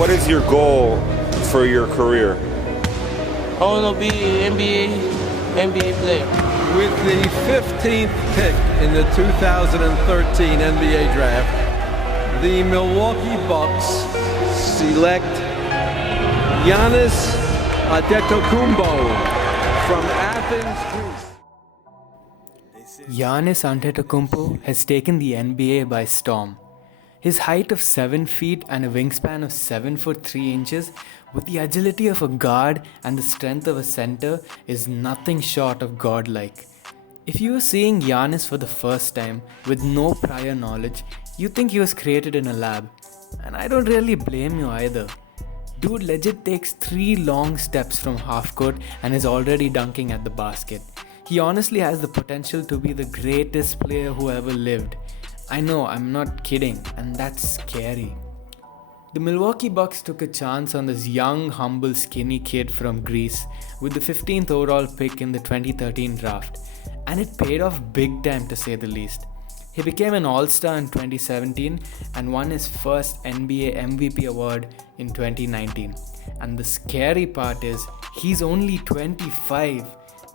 what is your goal for your career? I want to be an NBA player. With the 15th pick in the 2013 NBA draft, the Milwaukee Bucks select Giannis Antetokounmpo from Athens, Greece. Giannis Antetokounmpo has taken the NBA by storm. His height of 7 feet and a wingspan of 7 foot 3 inches, with the agility of a guard and the strength of a center, is nothing short of godlike. If you were seeing Giannis for the first time with no prior knowledge, you think he was created in a lab. And I don't really blame you either. Dude legit takes 3 long steps from half court and is already dunking at the basket. He honestly has the potential to be the greatest player who ever lived. I know, I'm not kidding, and that's scary. The Milwaukee Bucks took a chance on this young, humble, skinny kid from Greece with the 15th overall pick in the 2013 draft, and it paid off big time to say the least. He became an All-Star in 2017 and won his first NBA MVP award in 2019. And the scary part is, he's only 25.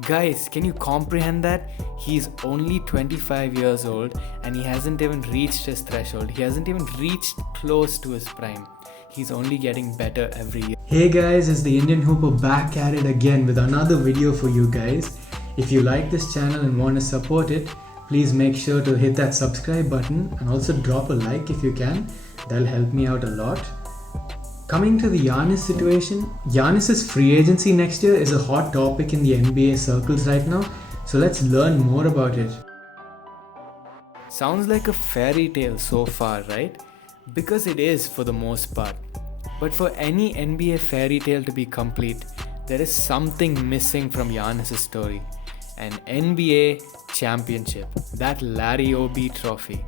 Guys, can you comprehend that? He's only 25 years old and he hasn't even reached his threshold. He hasn't even reached close to his prime. He's only getting better every year. Hey guys, it's the Indian Hooper back at it again with another video for you guys. If you like this channel and want to support it, please make sure to hit that subscribe button and also drop a like if you can. That'll help me out a lot. Coming to the Giannis situation, Giannis's free agency next year is a hot topic in the NBA circles right now, so let's learn more about it. Sounds like a fairy tale so far, right? Because it is for the most part. But for any NBA fairy tale to be complete, there is something missing from Giannis' story. An NBA championship, that Larry O.B. trophy.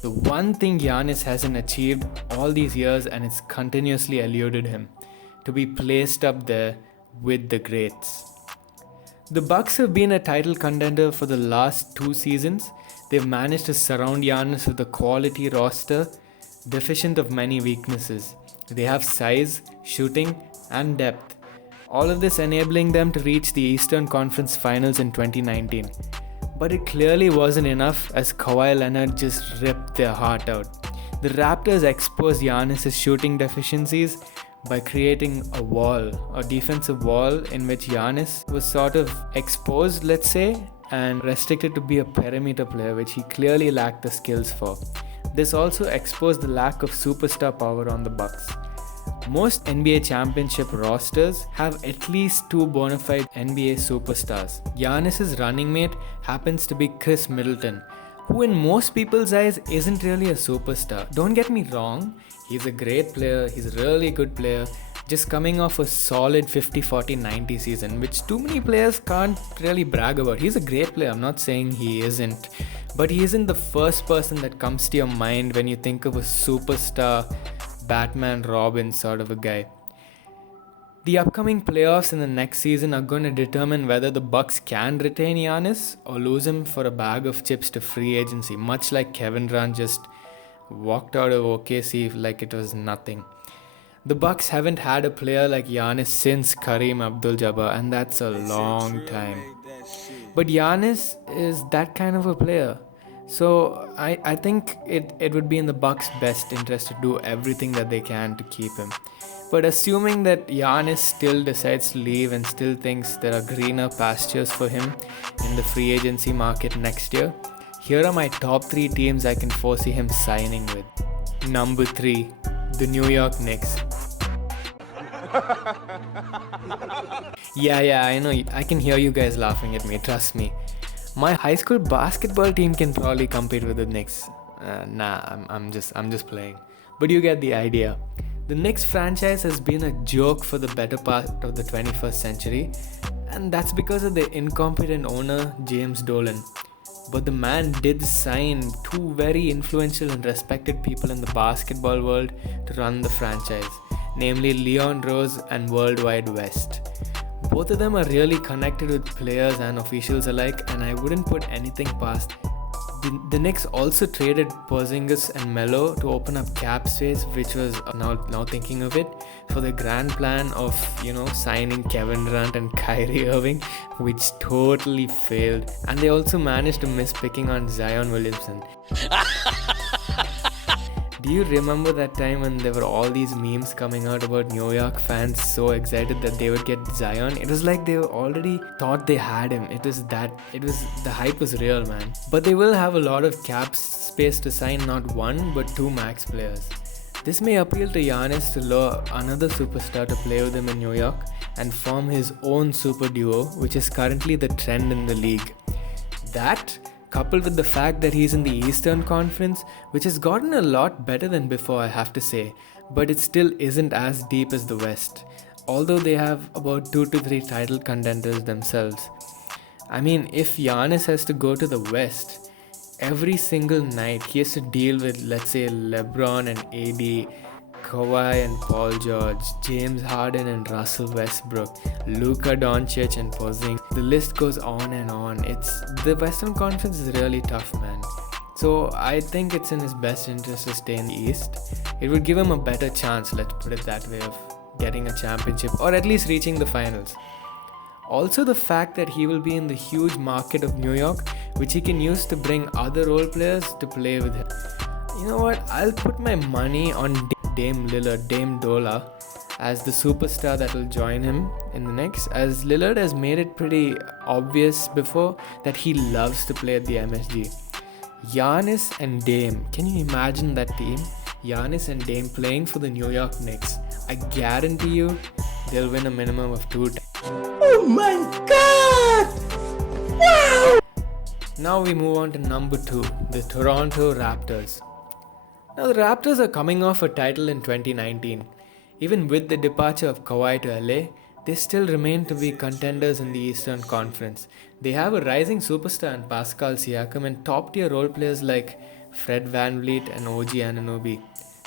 The one thing Giannis hasn't achieved all these years, and it's continuously eluded him, to be placed up there with the greats. The Bucks have been a title contender for the last 2 seasons. They've managed to surround Giannis with a quality roster, deficient of many weaknesses. They have size, shooting, and depth. All of this enabling them to reach the Eastern Conference Finals in 2019. But it clearly wasn't enough as KAwhi Leonard just ripped their heart out. The Raptors exposed Giannis' shooting deficiencies by creating a defensive wall in which Giannis was sort of exposed, let's say, and restricted to be a perimeter player, which he clearly lacked the skills for. This also exposed the lack of superstar power on the Bucks. Most NBA championship rosters have at least 2 bonafide NBA superstars. Giannis' running mate happens to be Khris Middleton, who in most people's eyes isn't really a superstar. Don't get me wrong, he's a great player, he's a really good player, just coming off a solid 50-40-90 season, which too many players can't really brag about. He's a great player, I'm not saying he isn't, but he isn't the first person that comes to your mind when you think of a superstar, Batman, Robin sort of a guy. The upcoming playoffs in the next season are going to determine whether the Bucks can retain Giannis or lose him for a bag of chips to free agency, much like Kevin Durant just walked out of OKC like it was nothing. The Bucks haven't had a player like Giannis since Kareem Abdul-Jabbar, and that's a long time. But Giannis is that kind of a player. So I think it would be in the Bucks' best interest to do everything that they can to keep him. But assuming that Giannis still decides to leave and still thinks there are greener pastures for him in the free agency market next year, here are my top 3 teams I can foresee him signing with. Number 3, the New York Knicks. Yeah, I know, I can hear you guys laughing at me, trust me. My high school basketball team can probably compete with the Knicks. I'm just playing. But you get the idea. The Knicks franchise has been a joke for the better part of the 21st century, and that's because of the incompetent owner, James Dolan. But the man did sign 2 very influential and respected people in the basketball world to run the franchise, namely Leon Rose and World Wide West. Both of them are really connected with players and officials alike, and I wouldn't put anything past The Knicks also traded Porzingis and Melo to open up cap space, which was now thinking of it, for the grand plan of signing Kevin Durant and Kyrie Irving, which totally failed. And they also managed to miss picking on Zion Williamson. Do you remember that time when there were all these memes coming out about New York fans so excited that they would get Zion? It was like they already thought they had him. The hype was real, man. But they will have a lot of cap space to sign not one but two max players. This may appeal to Giannis to lure another superstar to play with him in New York and form his own super duo, which is currently the trend in the league. That, coupled with the fact that he's in the Eastern Conference, which has gotten a lot better than before, I have to say, but it still isn't as deep as the West, although they have about 2 to 3 title contenders themselves. I mean, if Giannis has to go to the West, every single night he has to deal with, let's say, LeBron and AD, KAwhi and Paul George, James Harden and Russell Westbrook, Luka Doncic and Porzingis. The list goes on and on. The Western Conference is really tough, man. So I think it's in his best interest to stay in the East. It would give him a better chance, let's put it that way, of getting a championship or at least reaching the finals. Also, the fact that he will be in the huge market of New York, which he can use to bring other role players to play with him. You know what? I'll put my money on Dame Lillard, Dame Dola, as the superstar that will join him in the Knicks, as Lillard has made it pretty obvious before that he loves to play at the MSG. Giannis and Dame, can you imagine that team? Giannis and Dame playing for the New York Knicks. I guarantee you they'll win a minimum of 2 times. Oh my God! Wow! Now we move on to number 2, the Toronto Raptors. Now the Raptors are coming off a title in 2019. Even with the departure of Kawhi to LA, they still remain to be contenders in the Eastern Conference. They have a rising superstar in Pascal Siakam and top-tier role players like Fred VanVleet and OG Anunoby.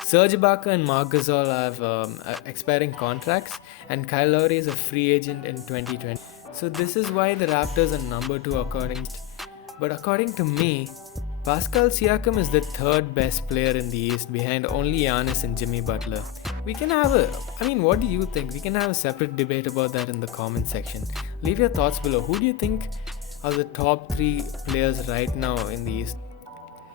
Serge Ibaka and Marc Gasol have expiring contracts, and Kyle Lowry is a free agent in 2020. So this is why the Raptors are number 2 according to me, Pascal Siakam is the 3rd best player in the East behind only Giannis and Jimmy Butler. We can have what do you think? We can have a separate debate about that in the comment section. Leave your thoughts below. Who do you think are the top 3 players right now in the East?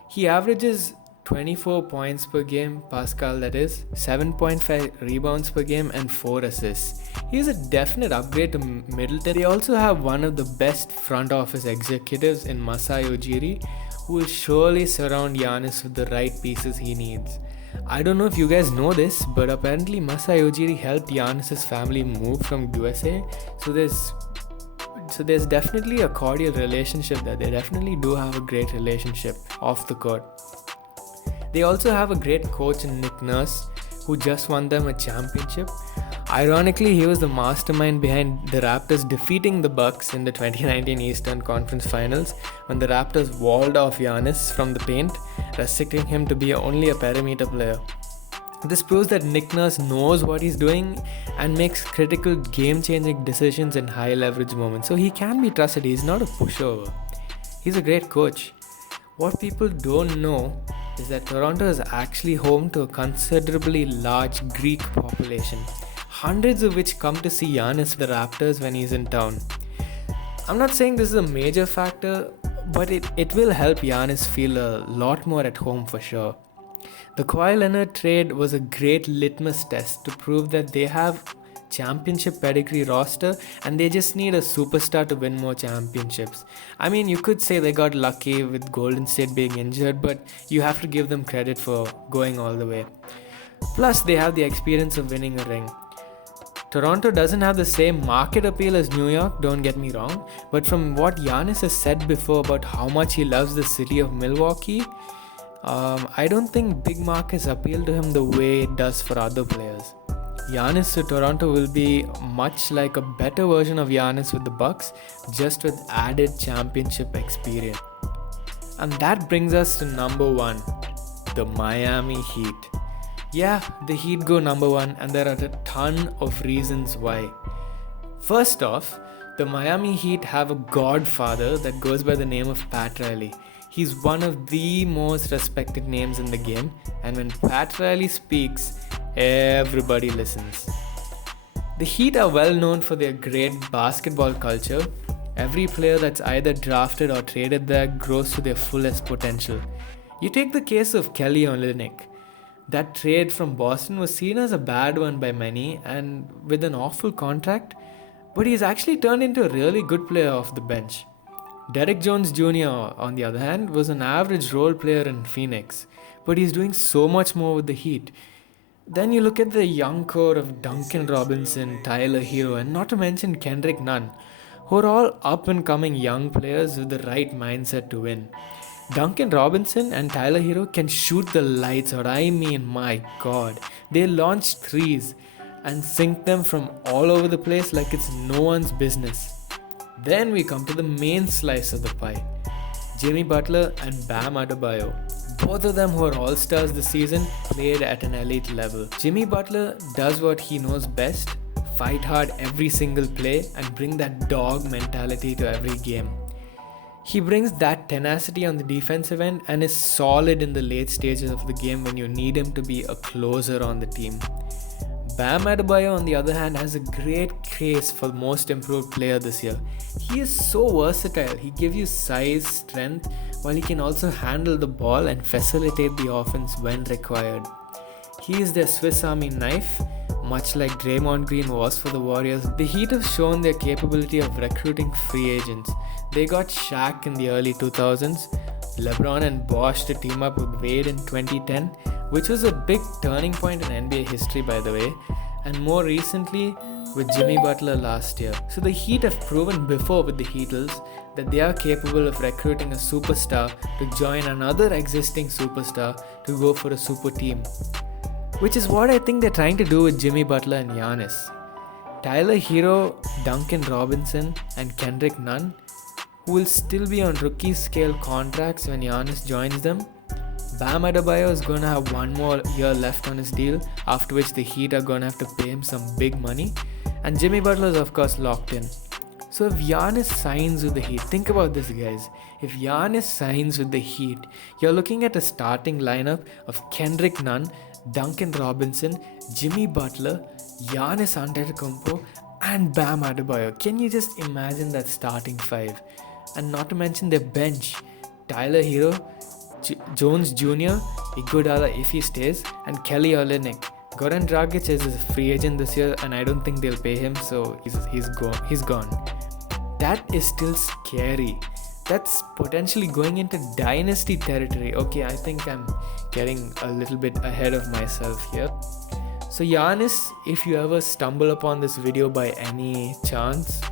He averages 24 points per game, Pascal that is, 7.5 rebounds per game and 4 assists. He is a definite upgrade to Middleton. They also have one of the best front office executives in Masai Ujiri, who will surely surround Giannis with the right pieces he needs. I don't know if you guys know this, but apparently Masai Ujiri helped Giannis' family move from USA, so there's definitely a cordial relationship there. They definitely do have a great relationship off the court. They also have a great coach in Nick Nurse, who just won them a championship. Ironically, he was the mastermind behind the Raptors defeating the Bucks in the 2019 Eastern Conference Finals when the Raptors walled off Giannis from the paint, restricting him to be only a perimeter player. This proves that Nick Nurse knows what he's doing and makes critical game-changing decisions in high-leverage moments. So he can be trusted. He's not a pushover. He's a great coach. What people don't know is that Toronto is actually home to a considerably large Greek population, hundreds of which come to see Giannis the Raptors when he's in town. I'm not saying this is a major factor, but it will help Giannis feel a lot more at home for sure. The Kawhi Leonard trade was a great litmus test to prove that they have championship pedigree roster and they just need a superstar to win more championships. I mean, you could say they got lucky with Golden State being injured, but you have to give them credit for going all the way. Plus, they have the experience of winning a ring. Toronto doesn't have the same market appeal as New York, don't get me wrong, but from what Giannis has said before about how much he loves the city of Milwaukee, I don't think big markets appeal to him the way it does for other players. Giannis to Toronto will be much like a better version of Giannis with the Bucks, just with added championship experience. And that brings us to number 1, the Miami Heat. Yeah, the Heat go number 1 and there are a ton of reasons why. First off, the Miami Heat have a godfather that goes by the name of Pat Riley. He's one of the most respected names in the game, and when Pat Riley speaks, everybody listens. The Heat are well known for their great basketball culture. Every player that's either drafted or traded there grows to their fullest potential. You take the case of Kelly Olynyk. That trade from Boston was seen as a bad one by many and with an awful contract, but he's actually turned into a really good player off the bench. Derrick Jones Jr., on the other hand, was an average role player in Phoenix, but he's doing so much more with the Heat. Then you look at the young core of Duncan Robinson, Tyler Hero, and not to mention Kendrick Nunn, who are all up-and-coming young players with the right mindset to win. Duncan Robinson and Tyler Hero can shoot the lights out. I mean, my god. They launch threes and sink them from all over the place like it's no one's business. Then we come to the main slice of the pie. Jimmy Butler and Bam Adebayo. Both of them, who are all-stars this season, played at an elite level. Jimmy Butler does what he knows best, fight hard every single play and bring that dog mentality to every game. He brings that tenacity on the defensive end and is solid in the late stages of the game when you need him to be a closer on the team. Bam Adebayo, on the other hand, has a great case for most improved player this year. He is so versatile. He gives you size, strength, while he can also handle the ball and facilitate the offense when required. He is their Swiss Army knife, much like Draymond Green was for the Warriors. The Heat have shown their capability of recruiting free agents. They got Shaq in the early 2000s, LeBron and Bosh to team up with Wade in 2010, which was a big turning point in NBA history, by the way, and more recently with Jimmy Butler last year. So the Heat have proven before with the Heatles that they are capable of recruiting a superstar to join another existing superstar to go for a super team, which is what I think they're trying to do with Jimmy Butler and Giannis. Tyler Hero, Duncan Robinson, and Kendrick Nunn, who will still be on rookie scale contracts when Giannis joins them. Bam Adebayo is going to have one more year left on his deal, after which the Heat are going to have to pay him some big money. And Jimmy Butler is of course locked in. So if Giannis signs with the Heat, think about this guys. If Giannis signs with the Heat, you're looking at a starting lineup of Kendrick Nunn, Duncan Robinson, Jimmy Butler, Giannis Antetokounmpo, and Bam Adebayo. Can you just imagine that starting five? And not to mention their bench, Tyler Hero, Jones Jr., Iguodala if he stays, and Kelly Olynyk. Goran Dragic is a free agent this year and I don't think they'll pay him, so he's gone. That is still scary. That's potentially going into dynasty territory. Okay, I think I'm getting a little bit ahead of myself here. So Giannis, if you ever stumble upon this video by any chance,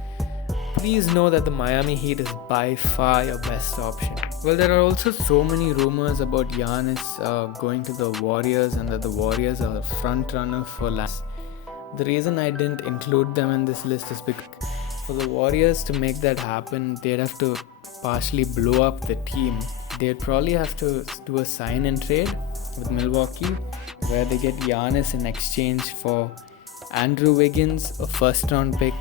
please know that the Miami Heat is by far your best option. Well, there are also so many rumors about Giannis going to the Warriors and that the Warriors are a front runner for last. The reason I didn't include them in this list is because for the Warriors to make that happen, they'd have to partially blow up the team. They'd probably have to do a sign and trade with Milwaukee where they get Giannis in exchange for Andrew Wiggins, a first round pick,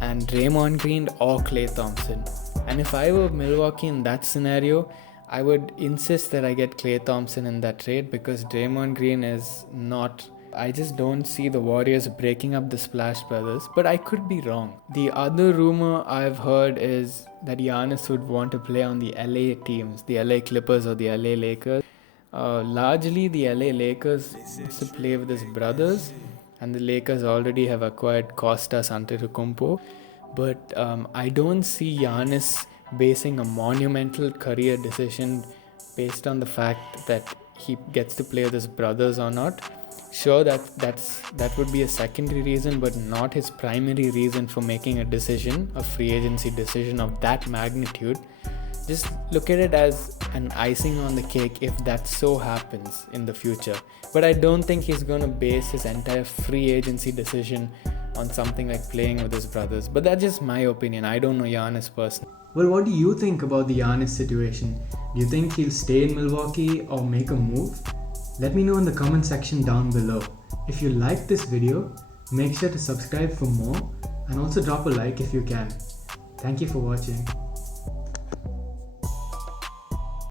and Draymond Green or Klay Thompson. And if I were Milwaukee in that scenario, I would insist that I get Klay Thompson in that trade because Draymond Green is not... I just don't see the Warriors breaking up the Splash Brothers, but I could be wrong. The other rumor I've heard is that Giannis would want to play on the LA teams, the LA Clippers or the LA Lakers. Largely the LA Lakers wants to play with his brothers, and the Lakers already have acquired Kostas Antetokounmpo. But I don't see Giannis basing a monumental career decision based on the fact that he gets to play with his brothers or not. Sure, that would be a secondary reason, but not his primary reason for making a decision, a free agency decision of that magnitude. Just look at it as an icing on the cake if that so happens in the future. But I don't think he's going to base his entire free agency decision on something like playing with his brothers. But that's just my opinion. I don't know Giannis personally. Well, what do you think about the Giannis situation? Do you think he'll stay in Milwaukee or make a move? Let me know in the comment section down below. If you liked this video, make sure to subscribe for more and also drop a like if you can. Thank you for watching.